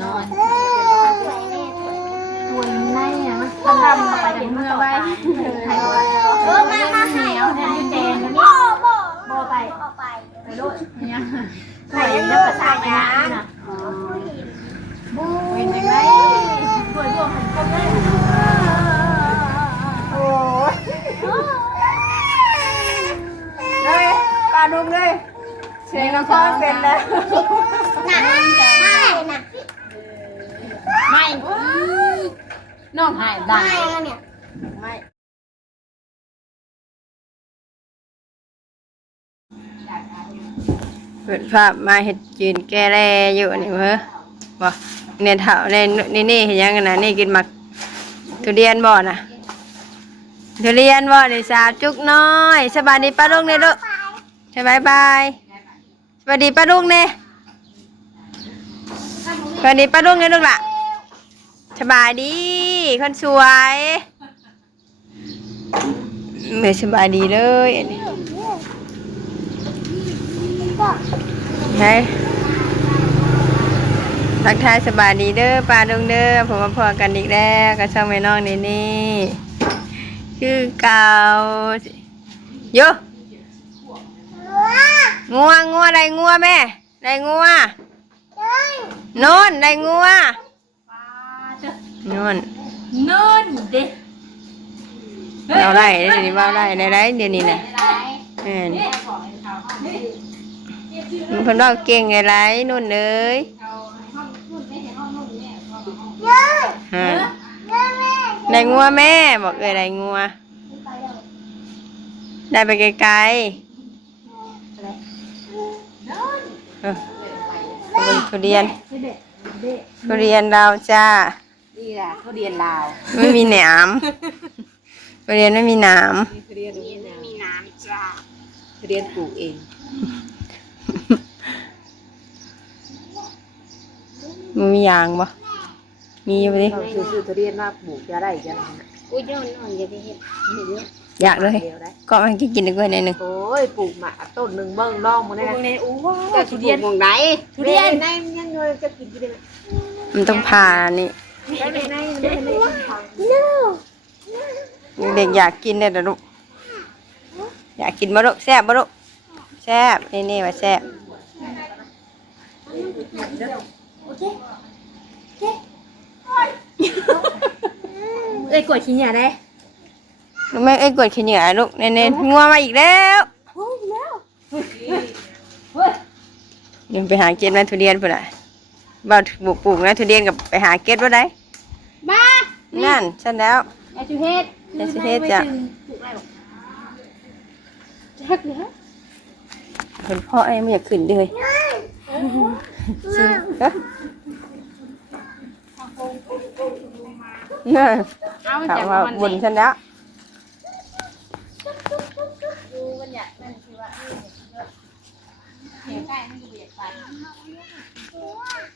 นอนตัวในอะมันทำทำไปถึงเมื่อไว้เออมามาเหนียวเนี่ยแดงนี่โบไปไปโลดเนี่ยใส่ยังภาษาหยาน่ะบูเป็นยังไงสวยรวมผมก็ได้โอ้ยเลยปลาดุกเลยเสียงละครเป็นแล้ว ไม่น้องหายได้ไม่เปิดภาพมาเห็ดจีนแก้แร่อยู่นี่เพ้อบ่เนี่ยเถาในนี่นี่เห็นยังกันนะนี่กินหมักทุเรียนบ่น่ะทุเรียนบ่นี่สาวจุกน้อยสบายดีป้าลุงเนี่ยลูกสบายบายสวัสดีป้าลุงเนี่ยสวัสดีป้าลุงเนี่ยลูกล่ะ สบายดี คนสวยเมื่อสบายดีเลยอันนี้ไหนทักทายสบายดีเด้อป้าลุงเด้อผมมาพอกันอีกแล้วกับช่องแม่น้องนี่นี่คือเก่าโยงัวงัวได้งัวแม่ได้งัวโนนได้งัวโนนนู่นเด็กเราได้เดี๋ยวนี้ว่าได้ได้ได้เดี๋ยวนี้นะแม่นมันเพิ่นว่าเก่งไงไรนุ่นเอ้ยฮะได้งัวแม่บอกเอ้ยได้งัวได้ไปไกลๆเออเอาเป็นทุเรียนทุเรียนเราจ้า นี่แหละเขาเรียนลาวไม่มีหนามทุเรียนไม่มีหนามเขาเรียนมีน้ำจ้าเขาเรียนปลูกเองมันมียางปะมีอยู่ดิ เขาซื้อซื้อเขาเรียนมาปลูกจะได้จะได้อุ้ยนอนนอนอย่าไปเห็นอย่างเงี้ยอยากเลย เดียวได้ก็มันกินกินด้วยในอยหนึ่งโอ้ยปลูกหมากต้นหนึ่งเบิ้งล่องมาได้นะในอู้จะทุเรียน มองไหนทุเรียนในยังเงยจะกินกี่เดือนมันต้องผ่านี่ ได้ในในในในเด็กอยากกินเนี่ยลูกอยากกินบะลูกแซ่บบะลูกแซ่บนี่นี่ว่าแซ่บเอ้ยกดขี้หยาได้ลูกแม่เอ้ยกดขี้เหนียวลูกเน้นๆงัวมาอีกแล้วเดี๋ยวไปหาเก็ดมาทุเรียนพุ่นอะ บ่าวปลูกปลูกนะทุเรียนกับไปหาเก็ดว่าได้บ้านั่นฉันแล้ว ไอชูเฮดไอ้ชูเฮ็ดจ้ะชักเลยฮะเห็นพ่อไอ้ไม่อยากขึ้นเลยซื้อฮะนั่นเอาถามจากว่ามันบนฉันแล้ว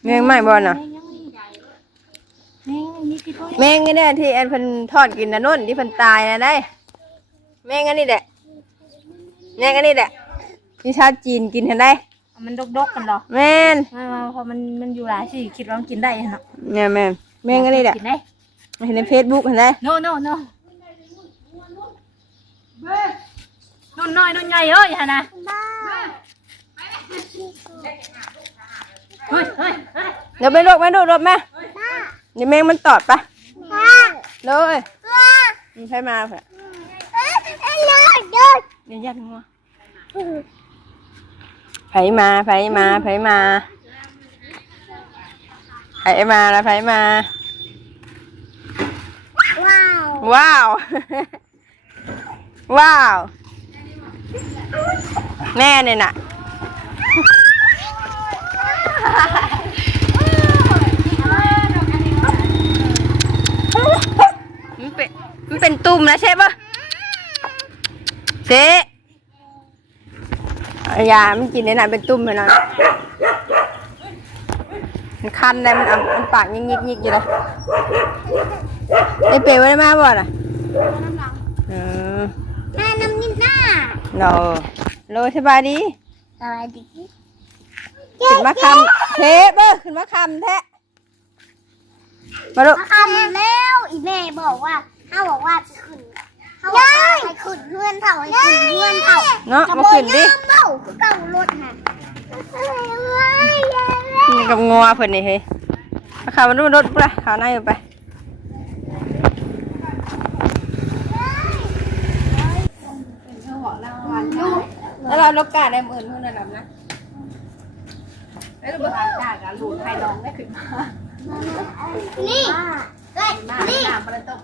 แมงไม่บอลน่ะนี่นี่คือพ่อแมงนี่เนี่ยที่อันเพิ่นทอดกินนะนุ่นที่เพิ่นตายนะได้ แมงอันนี้แหละแมงอันนี้แหละที่ชาวจีนกินเห็นได้ มันดกๆกันเหรอแม่นมาพอมันมันอยู่หลายสิคิดว่ามันกินได้เนาะเนี่ยแม่นแมงอันนี้แหละกินได้ เห็นในเฟซบุ๊กเห็นได้โนโนโนนุ่นน้อยนุ่นใหญ่เอ้ยฮะนะ เฮ้ยเฮ้ยเฮ้ยเดี๋ยวไปลกมาดูรถมาเดี๋ยวแมงมันตอดปะเลยมันใช่มาเพื่อเดี๋ยวยัดงัวไผมาไผมาไผมาไผมาแล้วไผมา ว้าว ว้าว แม่เนี่ยน่ะ มันเป็นมันเป็นตุ่มนะใช่ปะเจ๊เอายามันกินในนั้นเป็นตุ่มเลยนะมันคันเลยมันอะมันปากยิกยิกยิกอยู่เลยไอเป๋ไว้ได้มาบ่น่ะเออน้าน้ำนิดหน้าโลโลสบายดีสวัสดีขึ้น มาคำเทเบ้อขึ้นมาคำแท้มาลูกคำแล้วอีแม่บอกว่าเขาบอกว่าจะขึ้นเขาบอกว่าให้ขึ้นเพื่อนเท่าให้ขึ้นเพื่อนเท่าเนาะมาขึ้นดิเมาคือเก่ารถฮะนี่กับงัวเพิ่นนี่เฮ้ยเอาขามาดูรถปุ๊บละขาในไปแล้วเราลบกาได้หมื่นเท่านั้นนะ แล้วเราทานจากลูกไทยน้องได้ขึ้นมานี่เอ้ยหน้านี่หน้ามันต้อง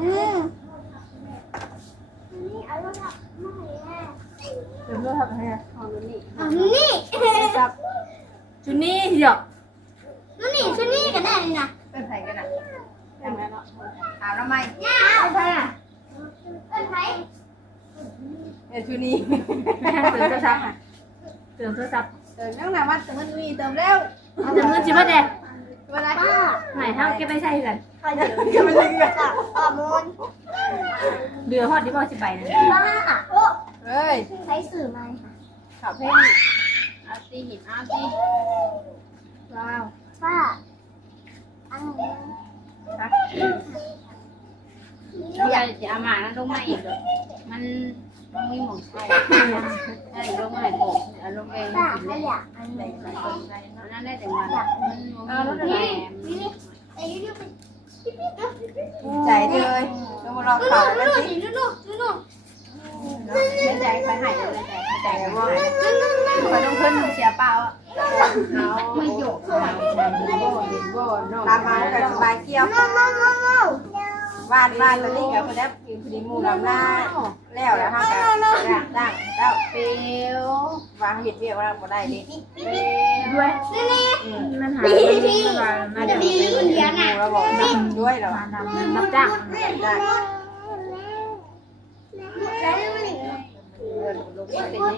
นี่เอารถอะไม่ให้เริ่มทำให้เอาเงินนี่เอานี่ชุดนี้เดี๋ยวนู่นนี่ชุดนี้กันได้เลยนะเป็นไผกันอะอย่างนั้นเนาะถามทำไมเอาไปอะเอ้ยไผเนี่ยชุดนี้เติมโทรศัพท์อะเติมโทรศัพท์ เติมยังไงว่าเติมเงินมีเติมแล้วเดี๋ยวเงินจิมาแดงเวลาป้าไหนเท่าแกไปใส่กันใครเดี๋ยวจะมาเล่นกันป้ามนเดือฮอดที่บ่สิไปนะป้าโอ้เฮ้ยใช้สื่อไหมขับเพลงอาตีหินอาตีว้าวป้าอันนี้อยากจะเอามานั่นลงมาอีกมัน มันมีหมองใช่ใช่ลงมาหมองเอาลงเองป้าไม่อยากอันนี้นั่นได้แต่วันเอารถอะไรไอ้ยูเป็นใจเลยลงมาลองนู่ข่าวนกันนู่นสินู่นนู่นนู่นใจไปหายเลยใจว่าไปต้องเพิ่นเสียเปล่าเอาไม่หยกเอาตามมาแต่สบายเกี่ยว นู่นนู่นนู่นนู่นบ้านบ้านตอนนี้กับคนนี้กินพอดีมูลำหน้าแล้วแล้วฮะกันจ้างเจ้าเปียววางเห็ดเบี้ยว่าบ่ได้ดิด้วยนี่นี่มันหาพี่พี่มาเดี๋ยวพี่คนเดียวน่ะเราบอกด้วยเรามาดำรับจ้างได้แล้วนี่ลงมาเป็นยัง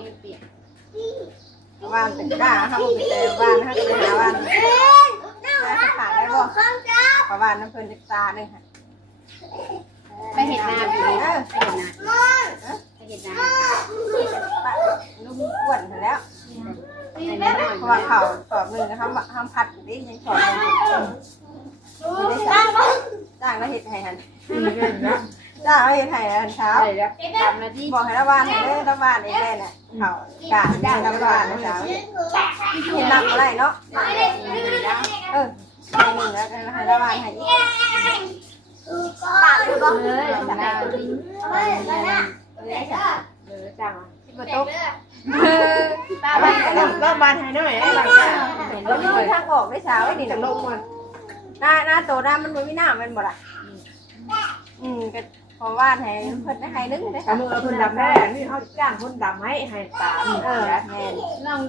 เป็นก้าเขาเป็นแต่บ้านเขาเป็นหาบ้านได้ขาดได้บ่ข้างจ้าเพระบ้านน้ำเพิ่นจะตาเนี่ยค่ะ ไปเห็ดนาอยู่เออไปเห็ดนาไปเห็ดนานุ่มอ้วนแล้วเพราะว่าเขาสอบหนึ่งนะครับห้ามพัดนี่ยังสอบเลยจ้างจ้างแล้วเห็ดไห้หันจ้างแล้วเห็ดไห้หันเช้าบอกให้ระบานให้เลยระบานเองเลยเนี่ยเขากาได้ระบานนะเช้าเห็นหนักอะไรเนาะเออให้หนึ่งแล้วให้ระบานให้อีก ปากเลยบ่เลยจ้างได้เฮ้ยนั่นน่ะเออจ้างที่ประตูป้าระบ้าบานให้หน่อยระบานให้หน่อยเห็นรถทางออกได้เช้าไอ้นี่จะลงมันหน้าหน้าโตหน้ามันไม่น่ามันหมดอะอืมก็ อว่าให้เพิ่นได้ให้นึงได้เอามือเอาคนดำได้นี่เขาจ้างคนดำให้ให้ตามเออเออแม่นน้อง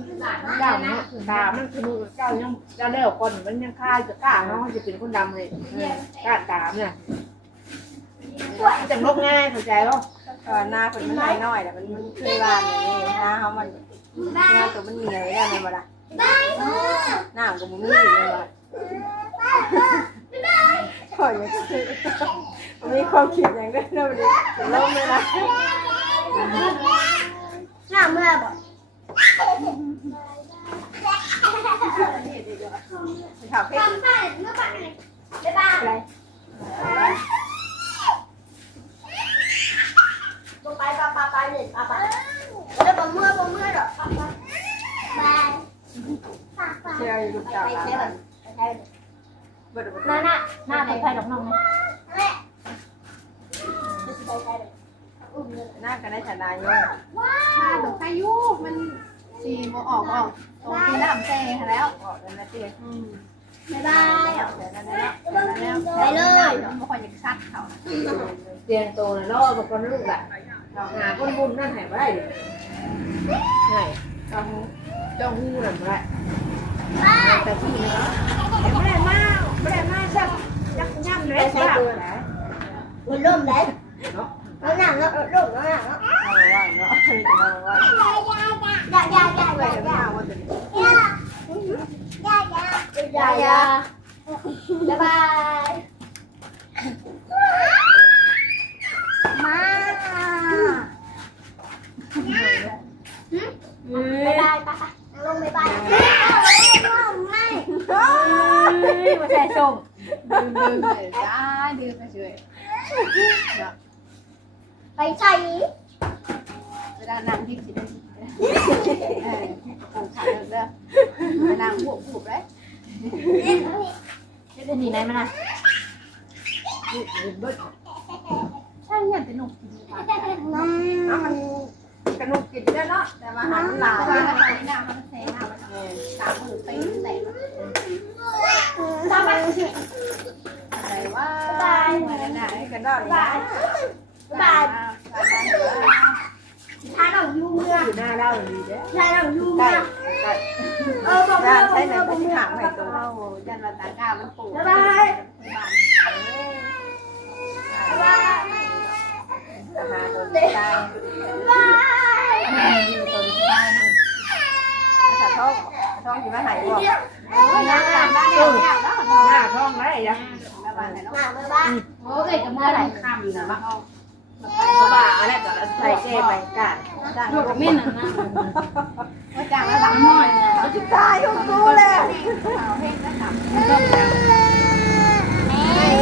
ดำเนี่ยตามมันคือมือเจ้ายังเจ้าเลี้ยวคนมันยังคายจะกล้าน้องจะเป็นคนดำเลยกล้าตามเนี่ยจะลบง่ายเข้าใจป่ะตอนหน้าคนมันน้อยแต่มันมันคือบ้านนี่หน้าเขามันหน้าตัวมันเหนียวได้ไหมบ่ล่ะหน้าก็บ่มีอยู่เลยว่ะขอยมันคือ มันมีความคิดอย่างนั้นเลยดิล้มเลยนะ หน้าเมื่อบ่ข่าวเพชร ทำไปเมื่อปากเลยบ๊ายบาย อะไร บ่ไปบ่ไปไปเลยไปไปแล้วบ่เมื่อบ่เมื่อหรอกไปไปไปไป เชียร์อยู่กับ ไป เจ้า ใช้บ่ไปใช้บ่ เบิดเบิด หน้าหน้าหน้าเป็นไฟดอกน้องนะ แม่ไปใช้บ่อุ้มเลย หน้ากันได้ชนะอยู่ ว้า หน้าว ดอกพายุมันสีโมออกออกตรงที่น้ำแซ่แล้วออกแล้วนะเตี้ย บ๊ายบาย เดี๋ยวนั้นแล้วแล้ว ไปเลย มันบ่ค่อยจะชั ดเขาเตียงโตนะเนาะบอกคนลูกอะหาคนบุญนั่นหายไปได้ใช่เจ้าหูจ้าหูนั่นไปแต่ที่เนาะไม่ได้มาไม่ได้มาสักยักย่ำเลยสักมันร่มได้เนาะแล้วหนังแล้วร่มแล้วหนังแล้วเอาไว้เนาะจะเอาไว้อย่าอย่าอย่าไว้อย่าเดี๋ยวอย่าหน้าว่าจะอย่าอย่าอย่าอย่าบ๊ายบาย มาบ๊ายบายป้าลงบ๊ายบายไม่ไมาใส่ส่งดื่มดื่มเลยจ้าดื่มไปช่วยไปใส่เวลานั่งทิพย์สิได้เออผูกขาเด้อเวลาผูกผูกเลยเดี๋ยวนี้ไหนมัน น่ะใช่เนี่ยจะหนุกกินดีกว่น้ำมันกระนุกกินได้เนาะแต่ว่าหันหลายว่าหันหน้ามันเซ่หน้ามันตาหูไปแตกตาบังสิอะไรว่าไม่ได้หนกันดอกนะบายถ้าเราอยู่เมื่อ อยู่หน้าเราดีเด้อ ถ้าเราอยู่ ได้ เมื่อ ได้ เออบอก ด้า ว่าน ใช้ไหนก็ที่หางให้ตัวยันวันตาก้ามันปู บ๊ายบายบ๊ายบาย ตาหาตัวได้ บาย อยู่ตัวได้ถ้าท้องท้องอยู่มาหายบ่น้ำน้ำน้ำน้ำน้ำน้ำ หน้าท้องไรจ้ะ น้ำบ้านไหนเนาะ มาบ๊ายบาย โอ้ยกับเมื่อไหร่ค่ำนะบ้า เพราะว่าอะไรก็ใส่แก้ไปกัน จ้าง ลูกกับแม่นั่นนะ ว่าจ้างแล้ว หลังน้อยนะ เขาจะตายของกูเลยเอาเพลงนะครับ แม่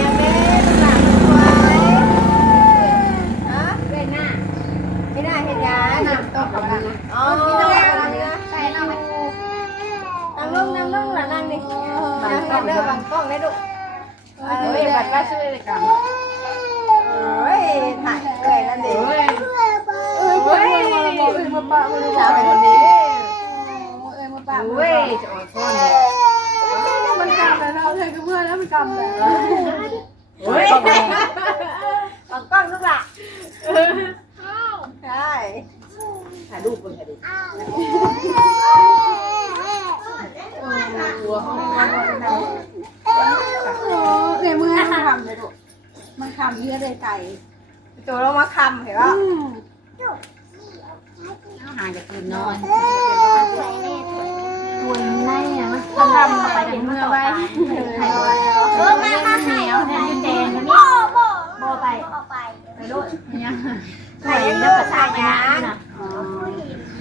ยังไม่หลังไว้ฮะ เว้นหน้า ไม่ได้เห็นยาน้ำตกแล้วนะอ๋อใส่น้ำนั่งลงนั่งลงหล่ะนั่งนี่นั่งเด้อบางกล้องได้ดู เฮ้ยบัดว่าช่วยเลยกัน เฮ้ยถ่ายเลยนั่นดิ เฮ้ย เฮ้ยมาปะมาสาวคนนี้เอ้ยมาปะ เว้ยจะอดทนเลย มันกำแล้วเธอก็เมื่อแล้วมันกำแล้ว เฮ้ย บางกล้องลูกหล่ะใช่ ถ่ายรูปเพิ่ง ถ่ายดิตัวเขาไม่ว่าเมื่อมันทำเลยลูกมันคำเยอะเลยไก่ตัวเรามาคำเห็นป่ะหาจะคืนนอนตัวในอะมันทำไปถึงเมื่อไว้เออมามาเหนียวแทนยูเจนนี่โบไปออกไปไปโลดเนี่ยไก่ยังเลิกทางยาเป็นยังเลยโอ้ยเลยปลาดุมเลยเสียงน้ำคอนเป็นแนักไม่ม่น้องหายดังไม่แล้วเนี่ยไม่น้องหาอันหลังน่ะหายแล้วมีได้ตีย่างนี่ไงอัน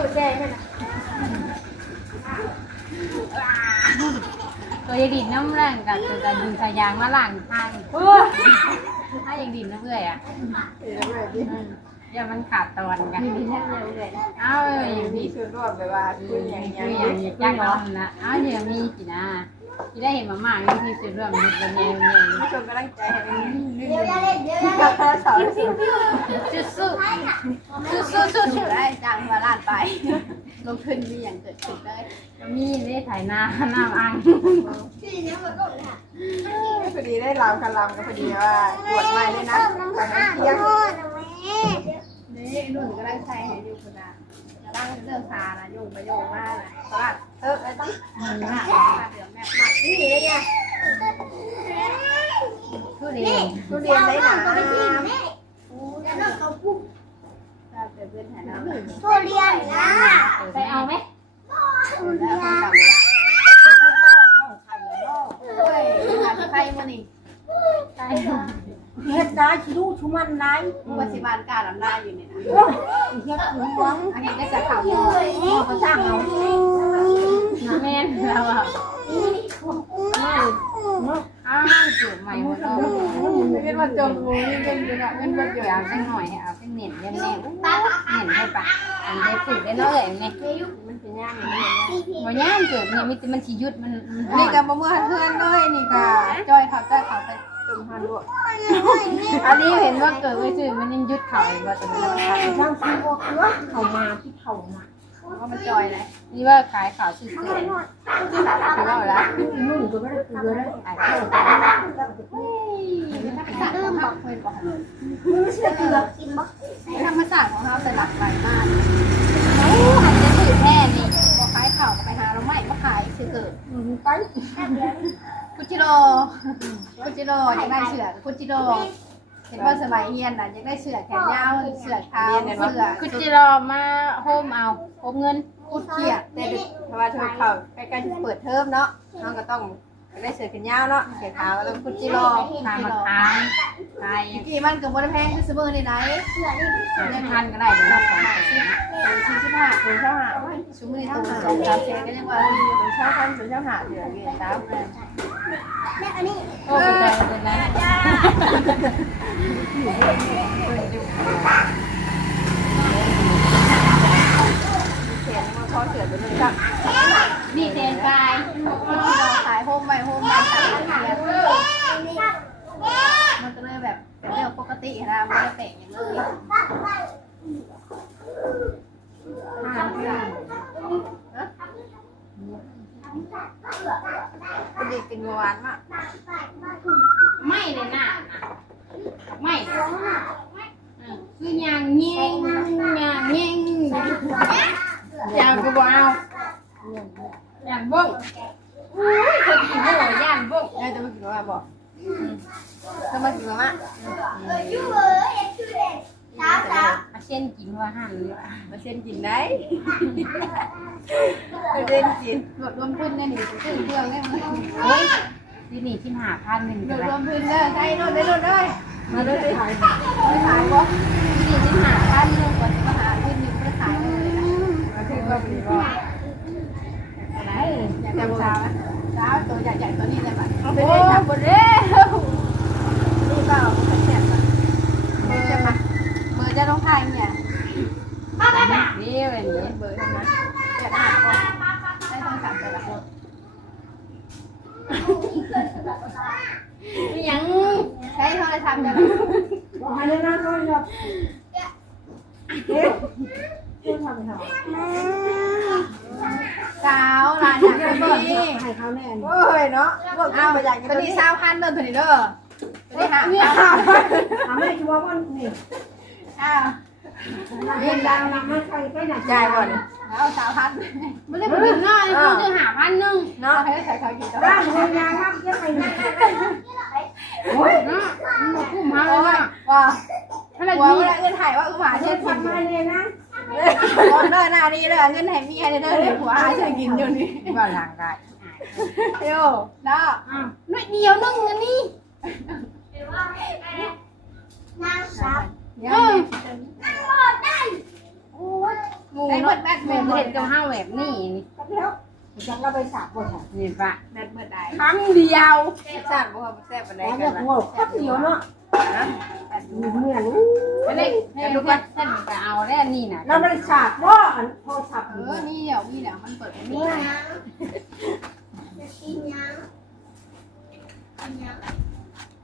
ไปแจ้งให้นะตัวยังดินน้ำแรงกับตัวการดินสายยางมาหลังทาง ถ้ายังดินน้ำเอื่อยอะเดี๋ยวแบบนี้อย่ามันขาดตอนกันมีแค่เดียวเลยเอ้าอย่างมีนี้ส่วนร่วมแบบว่าคืคือออออย่าย่างงนี้เงี้คือยอย่างนี้จ้างร้อนละเอ้าเดี๋ยวมีสินะที่ได้เห็นมาม่ามีที่สุดเรื่องมันเป็นยังไงชวนกำลังใจให้มันนิ่มเดี๋ยวจะเล่นเดี๋ยวจะเล่นสอนสู้สู้สู้สู้สู้ได้จ้างมาล้านไป ลงทุนมีอย่างเกิดขึ้นเลยมีได้ถ่ายหน้าหน้าอ่างชื่อนี้มันก็ค่ะพอดีได้ลำกันลำก็พอดีว่าตรวจไม่ได้นะตอนข้านั้นเที่ยงนี่หนุ่นก็ได้ใช้ให้ดูคุณนะกำลังเรื่องซานะโยงไปโยงมานะตลาดเออไอ้ต้องตลาดตลาดเดือดแม่หมักนี่เลยเนี่ยทุเรียนทุเรียนได้หนาแล้วน้องเขาพูดจะเป็น เพื่อนแทนน้ำทุเรียนนะไปเอาไหมทุเรียนโอ้ยงานใครมานี่ใช่เฮ็ดได้ชิลูชุมันได้มึงว่าสิบานการลำได้อยู่นี่นะเฮ็ดถึงหวังอันนี้ได้จากข่าวพ่อเขาจ้างเอาน้าแม่เราอะอ้าวจูบใหม่หมดเลยเป็นวันจมงูนี่เป็นเป็นเป็นวันเดียวเอาสักหน่อยเอา สักเน็ตยันแน่เน็ตให้ปะอันได้ฝึกได้เนาะเอ๋ไงมันเป็นย่างอย่างนี้บ่ย่านเกิดเนี่ยมันมันสิยุดมันมันนี่กับเมื่อเพื่อนด้วยนี่กับจอยเขาจอยเขาไปตุ่มฮันด้วยอันนี้เห็นว่าเกิดไว้ซื่อมันยังยุดเข่าอยู่ว่าแต่มันจ้างซื้อบ่คือเขามาที่เขามา ว่ามันจอยเลยนี่ว่าขายข่าวชื่อเกินคือว่าแล้วนุ่นก็ไม่ได้เกลือได้ขายข้าวแต่เริ่มบอกเคยบอกเชื่อเกลือกินบ่ธรรมศาสตร์ของเราเป็นหลักหลายมากโอ้หันจะถือแม่นี่บอกขายข่าวไปหาเราไม่มาขายชื่อเกินไปคุจิโร่คุจิโร่อยากได้เสือคุจิโร่ เห็นว่าสมัยเรียนน่ะอยากได้เสือแขนยาวเสือขาวเสือคือจะรอมาโฮมเอาโฮมเงินคุดเขียดแต่เด็กเพราะว่าเธอเขาใกล้ๆจะเปิดเทอมเนาะน้องก็ต้อง ได้เสือแขนยาวเนาะแขนขาวแล้วคุจิโร่ทางมาทางไทยกี่มันกับโมได้แพงคือซื้อมือนี่ไหนจะพันก็ได้เดี๋ยวเราสองคนสี่สิบห้าถึงเท่าห้าซื้อมือตัวสองสามแสนก็ยังว่าถึงเท่าพันถึงเท่าห้าเดือนเดือนสามแม่อันนี้โอ้ยใจเป็นไร แขนมา พอเสือตัวนึงจ้ะนี่เซนกายเราขายโฮมไปโฮมมาสามเดือนมันก็เลยแบบเรื่องปกตินะไม่ได้แต่งอย่างเลยเป็นเด็กกินหวานมากไม่เลยน่ะไม่คือยางเงี้ยงยางเงี้ยง ยางก็บ่เอายางบ้งอุ้ยคนกินโม่ยางบ้งยายจะมากินหวาบอกจะมากินหวามาเสาวสาวอาเช่นกินว่าหันมาเส้นกินได้มาเส้นกินหมดรวมทุนได้หนิขึ้นเครื่องได้ไหมโอ้ยที่นี่ที่หาพันหนึ่งหมดรวมทุนได้ได้โน่นได้โน่นได้มาเลยไปขายไปขายบ่ที่นี่ที่หาพันหนึ่ง ตัวใหญ่ๆตัวนี้เลยมั้ยเอาไปเลยทำบนเด้นี่เปล่าแซ่บๆเบอร์จะมาเบอร์จะต้องทายเนี่ยนี่อะไรนี้เบอร์ทำไมอยากหาก่อนได้ต้องสั่งแต่ละคนยังใช้โทรศัพท์กันบอกให้เลยนะก็ยอมเอ๊ะช่วยทำทำ สาวหลานอยากจะเบิร์นี่ให้เขาแน่โอ้ยเนาะพวกเอาอยากจะตัวนี้สาวพันเดินตัวนี้เด้อตัวนี้หาเนี่ยทำให้ชัวร์ว่านี่อ้าวเรียนดังนำมาใครไปไหนยายบ่นแล้วสาวพันไม่ได้กินง่ายเขาจะหาพันหนึ่งเนาะให้ใส่เขากินตัวด้านคนยางครับเยอะไปไหนโอ้ยนะคุ้มมาเพเลยราะว่านะว่าถ้าเราว่ามีเวลาเงินหายว่าอุหาเช่นกินทำไมเลยนะ โอนเด้อหน้านี้เด้อเงินหายมีให้เด้อเดี๋ยวหัวหาเช่กินอยู่นี่ว่าหลังได้โย่เนาะอ้าวน้อยเดียวนึงอันนี้นางสาวเดี๋ยวหมูไอ้เนาะเบิดแบดเบิดเห็ดกับห้าแบบนี้นี่จังเราไปสาบบ่ค่ะนี่ปะแบดเบิดได้ครั้งเดียวแซ่บบ่แซ่บปานใดกัก็นหัวเดียวเนาะ มีเมียรู้ไม่ได้ให้ลูกว่าท่านไปเอาแล้วนี่น่ะเราไม่ได้สาบว่าโทรศัพท์เออมีเดี๋ยวมีเดี๋ยวมันเปิดมีนางกินยัง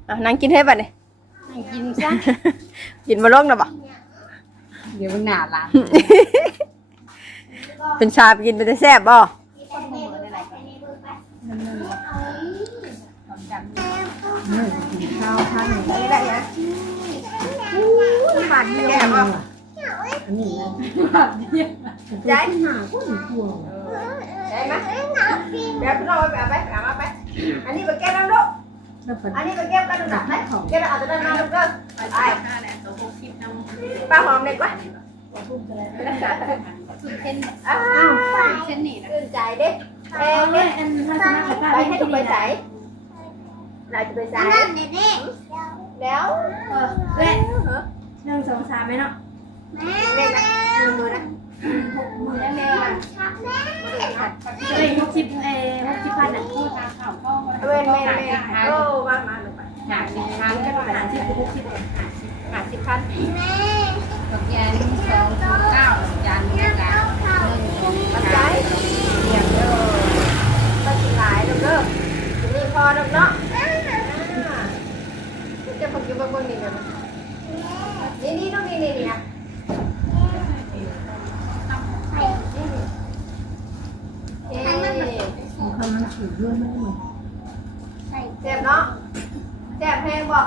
อะนั่งกินให้บัดนี่ให้กินซะกินบ่ลงนะบ่เดี๋ยวมันหนาละเป็นชาบกินเป็นแต่แซ่บบ่ ข้าวพันนี่ได้ยังบาทเดียวแก่บ่อันนี้นะย้ายหาก็มีกลัวได้ไหมแบบเราไปเอาไปเอามาไป อันนี้ไปแก้น้ำลูกแล้วปัดอันนี้ไปแก้กันดูหนักไหมของแก้เอาจะได้น้ำลูกเด้อไปป้าหอมเด็กวะสุดเช่นอ้าวเช่นนี่นะตื่นใจเด้แพงเด้ไปให้ถูกไปใส่ เราจะไปใส่นั่นเด็กแล้วเออเล่นเหรอหนึ่งสองสามไหมเนาะแม่เล่นนะมือมือนะมือแน่เๆเลยหกสิบเอ่หกสิบพันอะพูดตามข่าวก็ว้นเว้นเว้นโอ้ว่ามาหนึ่งไปหาสิบพันก็หาสิบหกสิบหาสิบพันแม่ตกยันสองเก้ายันนะจ๊ะปัจจัยเยี่ยมเด้อปัจจัยหลายลูกเด้อนี่พอลูกเนาะจะ นี่ยนี่นี่ต้องมีนี่นี่นะมันมันฉีดเลือดไม่หรอเจ็บเนาะเจ็บแพงบอก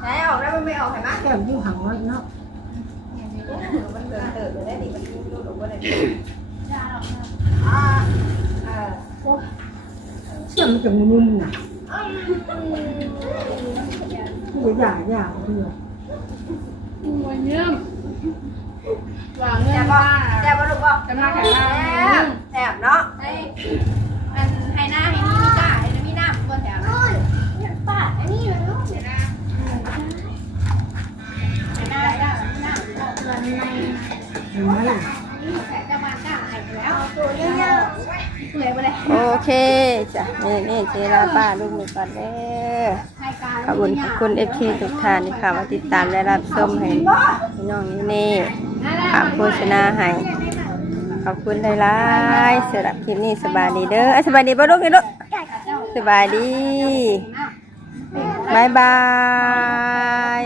ไหนออกได้ไม่ออกเห็นไหมเจ็บยู่หังไว้เนาะมันเดินเติบเลยได้ดิมันดูดูดูว่าอะไรอ่าเออเชื่มันจะมึนๆนะ อย่าอย่าเพื่อแซ่บบ่แซ่บบ่ลูกบ่แซ่บแซ่บแซ่บเนาะอันให้หน้าให้นี่มีก้าให้มีหน้ำก็แถวนะป้าอันนี้เหรอลูกให้หน้าให้หน้ามีน้ำออกเงินในเห็นไหมล่ะแต่จะมาก้าให้แล้วตัวเยอะเปื่อยไปเลย โอเคจ้ะนี่นี่เจลาป้าลูกหนูก่อนเด้อให้การ ขอบคุณขอบคุณเอฟทีทุกท่านที่เข้ามาติดตามและรับชมให้พี่น้องนี่นี่ฝากโฆษณาให้ขอบคุณหลายๆสำหรับคลิปนี้สบายดีเด้อเอ้ยสบายดีป่ะลูกนี่ลูกสบายดีบายบาย